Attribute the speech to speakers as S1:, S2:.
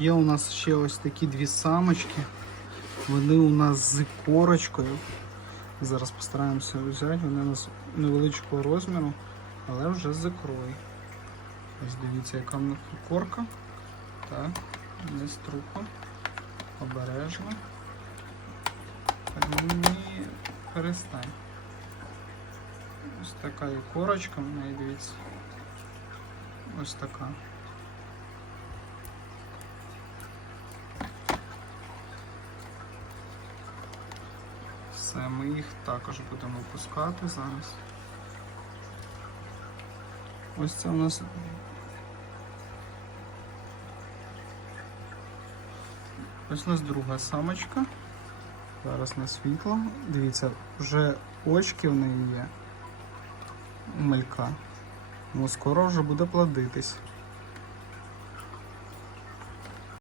S1: Є у нас ще ось такі дві самочки. Вони у нас з корочкою. Зараз постараємося взяти. Вони у нас невеличкого розміру, але вже з ікрою. Ось дивіться, яка в них корка. Так, не струпа. Обережно. Ні, перестань. Ось така і корочка в неї, дивіться. Ось така. Все, ми їх також будемо пускати зараз. Ось це у нас. Ось у нас друга самочка. Зараз на світло. Дивіться, вже очки в неї є. Малька. Ну, скоро вже буде плодитись.